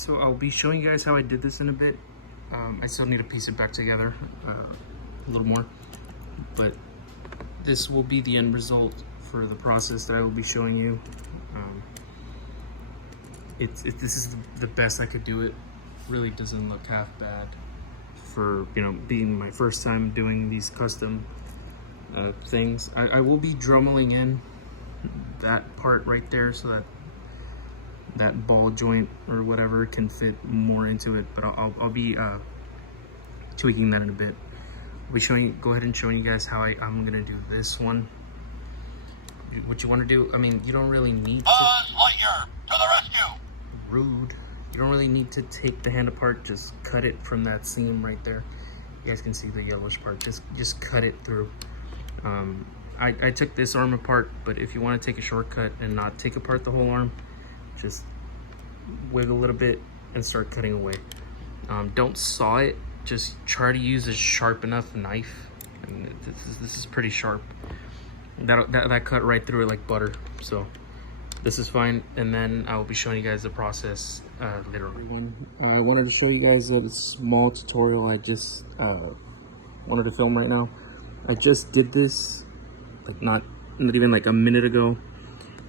So I'll be showing you guys how I did this in a bit. I still need to piece it back together a little more, but this will be the end result for the process that I will be showing you. This is the best I could do it. Really doesn't look half bad for, you know, being my first time doing these custom things. I will be drumming in that part right there so that that ball joint or whatever can fit more into it, but I'll be tweaking that in a bit. I'll be showing you, go ahead and showing you guys how I'm gonna do this one. What you want to do, I mean, you don't really need to... LIGHTYEAR, to the rescue! Rude. You don't really need to take the hand apart, just cut it from that seam right there. You guys can see the yellowish part, just cut it through. I took this arm apart, but if you want to take a shortcut and not take apart the whole arm, just wiggle a little bit and start cutting away. Don't saw it, just try to use a sharp enough knife. And this is pretty sharp. That cut right through it like butter, so this is fine. And then I will be showing you guys the process later on. I wanted to show you guys a small tutorial I just wanted to film right now. I just did this like not even like a minute ago.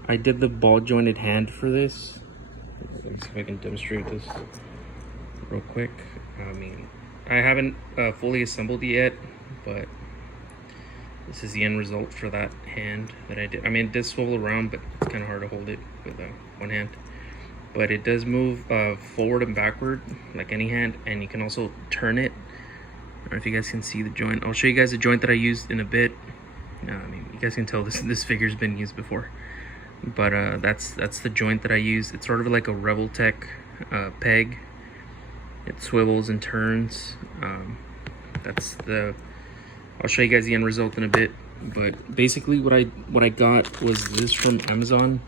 I did the ball jointed hand for this. Let me see if I can demonstrate this real quick. I mean, I haven't fully assembled it yet, but this is the end result for that hand that I did. I mean, it does swivel around, but it's kind of hard to hold it with one hand. But it does move forward and backward like any hand, and you can also turn it. I don't know if you guys can see the joint. I'll show you guys the joint that I used in a bit. I mean, you guys can tell this figure's been used before. But that's the joint that I use. It's sort of like a Rebel Tech peg. It swivels and turns. I'll show you guys the end result in a bit. But basically what I got was this from Amazon.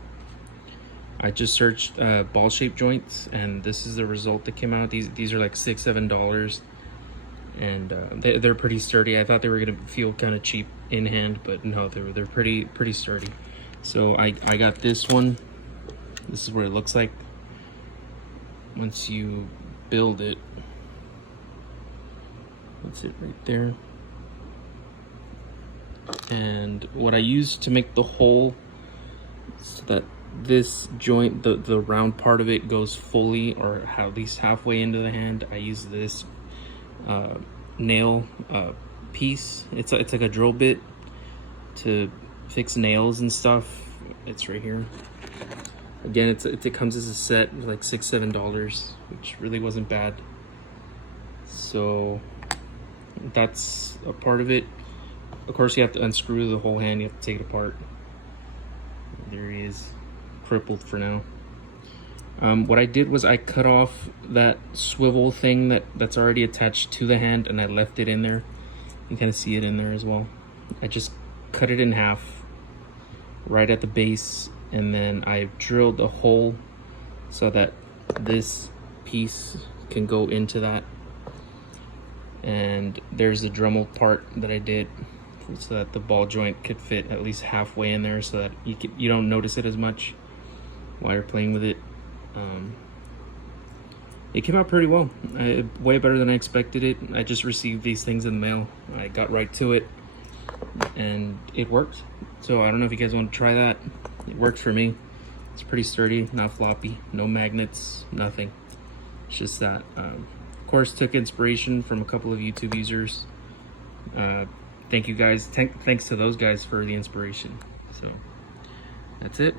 I just searched ball shaped joints, and this is the result that came out. These are like $6-7, and they're pretty sturdy. I thought they were gonna feel kind of cheap in hand, but no, they're pretty sturdy. So I got this one. This is what it looks like once you build it. That's it right there. And what I used to make the hole so that this joint, the round part of it, goes fully or at least halfway into the hand, I use this nail piece. It's like a drill bit to fix nails and stuff. It's right here. Again, it comes as a set, like $6-7, which really wasn't bad. So that's a part of it. Of course, you have to unscrew the whole hand. You have to take it apart. There he is, crippled for now. What I did was I cut off that swivel thing that's already attached to the hand, and I left it in there. You can kind of see it in there as well. I just cut it in half right at the base, and then I drilled a hole so that this piece can go into that. And there's the Dremel part that I did so that the ball joint could fit at least halfway in there, so that you don't notice it as much while you're playing with it. It came out pretty well, way better than I expected it. I just received these things in the mail. I got right to it, and it worked. So I don't know if you guys want to try that. It worked for me. It's pretty sturdy, not floppy, no magnets, nothing. It's just that. Of course, took inspiration from a couple of YouTube users. Thank you guys. Thanks to those guys for the inspiration. So that's it.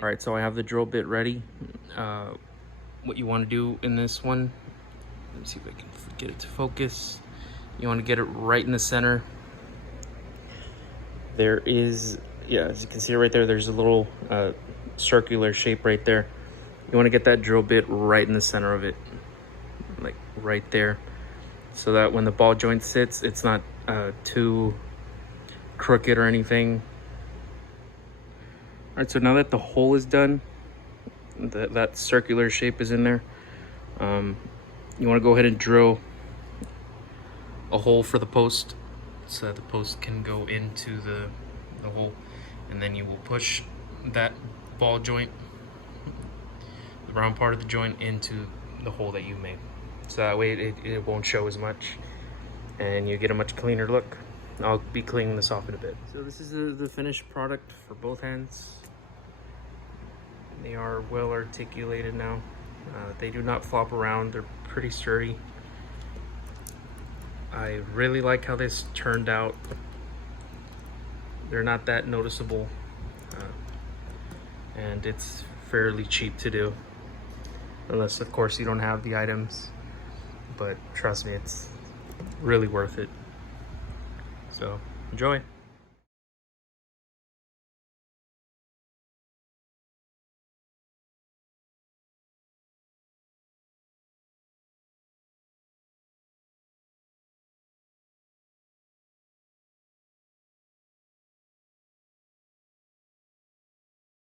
All right, so I have the drill bit ready. What you want to do in this one, let's see if I can get it to focus. You want to get it right in the center. There is, yeah, as you can see right there, there's a little circular shape right there. You want to get that drill bit right in the center of it, like right there, so that when the ball joint sits, it's not too crooked or anything. All right, so now that the hole is done, that circular shape is in there, you want to go ahead and drill a hole for the post so that the post can go into the hole, and then you will push that ball joint the round part of the joint into the hole that you made. So that way it won't show as much and you get a much cleaner look. I'll be cleaning this off in a bit. So this is the finished product for both hands. They are well articulated now. They do not flop around. They're pretty sturdy. I really like how this turned out. They're not that noticeable. And it's fairly cheap to do. Unless, of course, you don't have the items. But trust me, it's really worth it. So, enjoy.